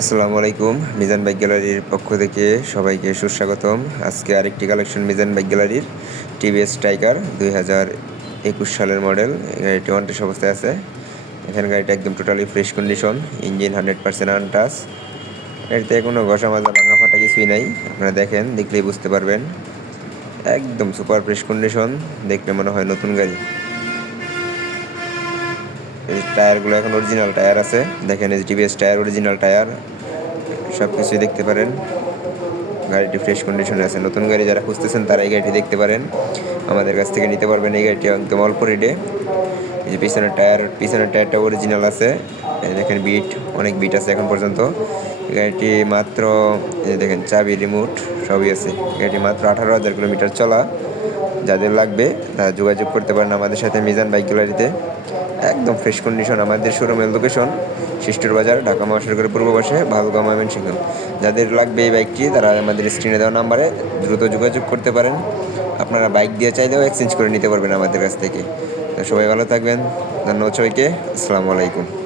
আসসালামু আলাইকুম। মিজান বাইক গ্যালারির পক্ষ থেকে সবাইকে সুস্বাগতম। আজকে আরেকটি কালেকশন মিজান বাইক গ্যালারির টিভিএস টাইগার 2021 সালের মডেল। গাড়িটি ওয়ান টেস্ট অবস্থায় আছে। এখানে গাড়িটা একদম totally fresh condition, engine 100% untouch. গাড়িতে কোনো ঘষা মাজা ভাঙা ফাটা কিছুই নাই। আপনারা দেখেন, দেখলেই বুঝতে পারবেন। একদম সুপার ফ্রেশ কন্ডিশন, দেখলে মনে হয় নতুন গাড়ি। এই টায়ারগুলো এখন অরিজিনাল টায়ার আছে। দেখেন, এই টিভিএস টায়ার, অরিজিনাল টায়ার, সব কিছুই দেখতে পারেন। গাড়িটি ফ্রেশ কন্ডিশনে আছে। নতুন গাড়ি যারা খুঁজতেছেন তারা এই গাড়িটি দেখতে পারেন, আমাদের কাছ থেকে নিতে পারবেন। এই গাড়িটি একদম অল্প রেটে। এই যে পিছনের টায়ারটা অরিজিনাল আছে। এই দেখেন, অনেক বিট আছে এখন পর্যন্ত। গাড়িটি মাত্র দেখেন, চাবি, রিমোট সবই আছে। গাড়িটি মাত্র 18,000 কিলোমিটার চলা। যাদের লাগবে তারা যোগাযোগ করতে পারেন আমাদের সাথে মিজান বাইক গ্যালারিতে। একদম ফ্রেশ কন্ডিশন। আমাদের শোরুমের লোকেশন শিষ্টুর বাজার, ঢাকা মহাসড়কের পূর্ব পাশে, ভালুকা, ময়মনসিংহ। যাদের লাগবে এই বাইকটি তারা আমাদের স্ক্রিনে দেওয়া নাম্বারে দ্রুত যোগাযোগ করতে পারেন। আপনারা বাইক দিয়ে চাইলেও এক্সচেঞ্জ করে নিতে পারবেন আমাদের কাছ থেকে। তো সবাই ভালো থাকবেন। ধন্যবাদ সবাইকে। আসসালামু আলাইকুম।